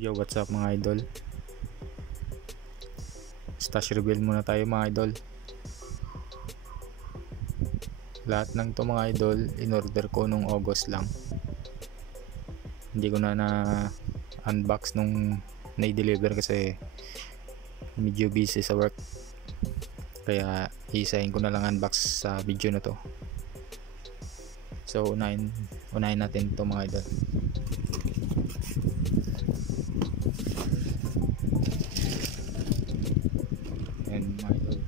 Yo, what's up mga idol? Stash reveal muna tayo mga idol. Lahat ng to mga idol in order ko nung August lang. Hindi ko na unbox nung na-deliver kasi medyo busy sa work. Kaya isahin ko na lang unbox sa video na to. So unahin natin to mga idol. And mga idol,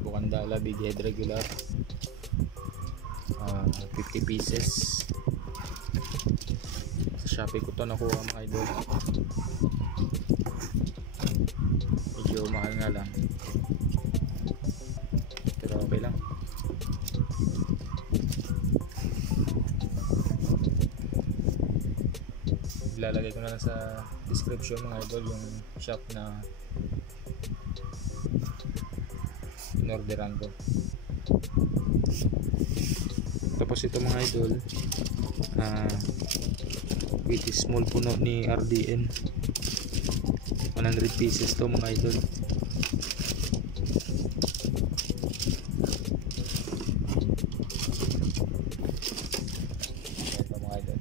Bukandala big head regular, 50 pieces. Sa Shopee ko to nakuha mga idol. Medyo mahal nga lang, pero okay lang. Ilalagay ko na lang sa description mga idol yung shop na in-orderan ko. Tapos ito mga idol, with small puno ni RDN, 100 pieces to mga idol. Ito mga idol.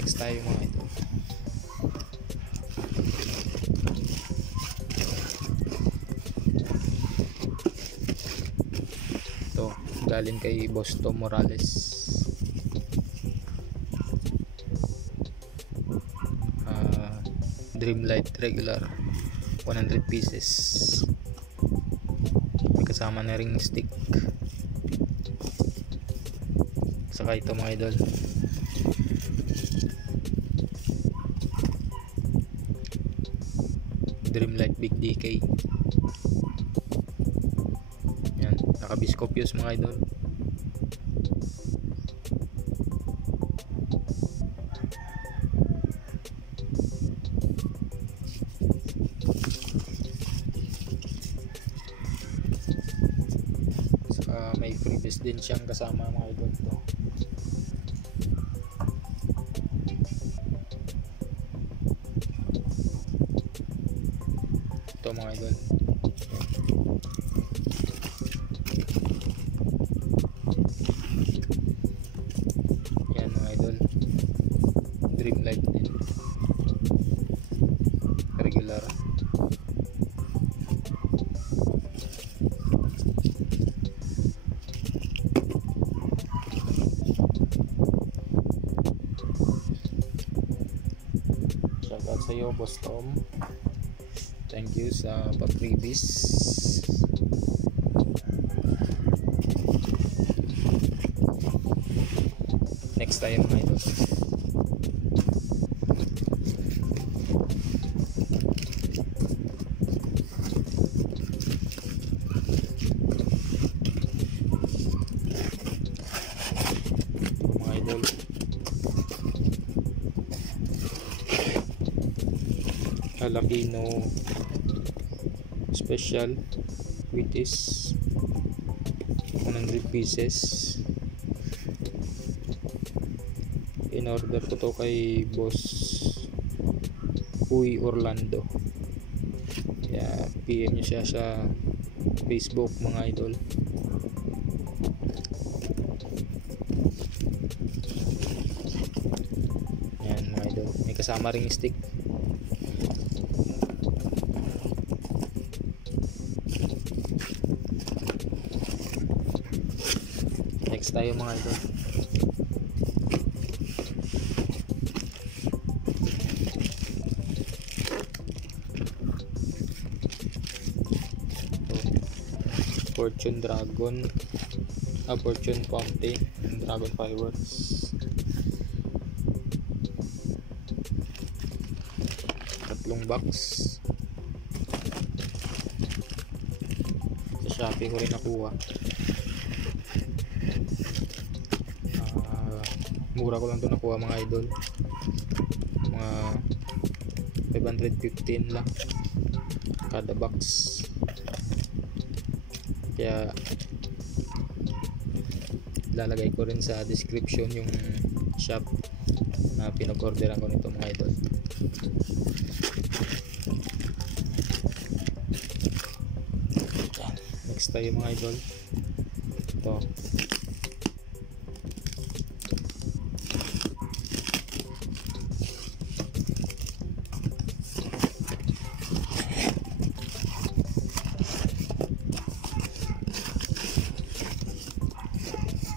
Next tayo mga idol. Ito galing kay Boss Tom Morales. Dreamlight regular, 100 pieces. May kasama na ring stick. Saka ito mga idol, Dreamlight Big DK. Yan, naka-biscopious mga idol. Saka may freebies din siyang kasama mga idol to. Ito mga idol, yan mga idol, Dreamlight din regular. Shoutout sa iyo Boss Tom, thank you sa pag-freebies. Next tayo mga idol. Mga idol, Jalapeno special with is 100 pieces. In order ko to kay Boss Uy Orlando. Kaya PM nyo siya sa Facebook mga idol. Yan mga idol, may kasama ring stick. Next tayo mga idol. Fortune Dragon, Fortune Fountain, Dragon Fireworks. Tatlong box. Sa Shopee ko rin nakuha. Mura ko lang to nakuha mga idol, mga 515 lang. kada box. Kaya lalagay ko rin sa description yung shop na pinag-orderan ko nito mga idol. Next tayo mga idol, ito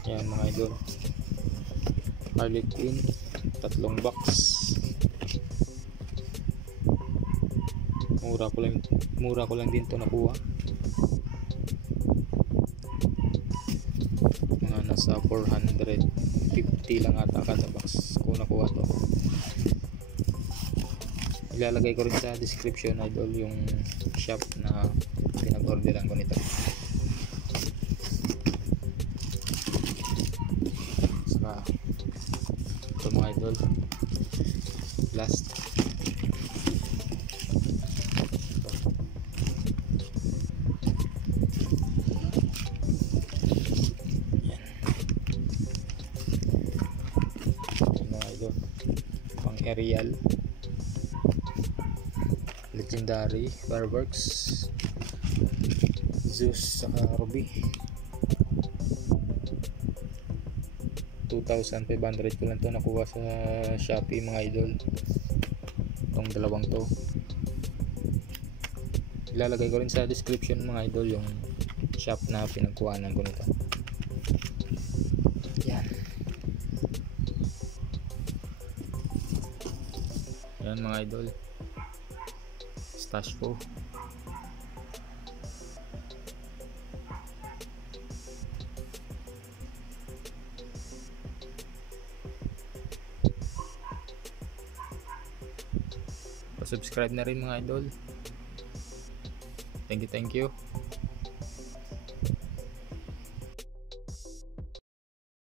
yan mga idol, Harlequin, 3 box. Mura ko lang din to nakuha, mga nasa 450 lang ata kada box ko nakuha to. Ilalagay ko rin sa description idol yung shop na pinag-orderan ko nito. Saka ito mga idol, last pang aerial legendary fireworks Zeus saka Ruby. 2,500 ko lang to nakuha sa Shopee mga idol, itong dalawang to. Ilalagay ko rin sa description mga idol yung shop na pinagkuhanan ko nito. Yan. Yan mga idol, stash ko. Subscribe na rin mga idol. Thank you.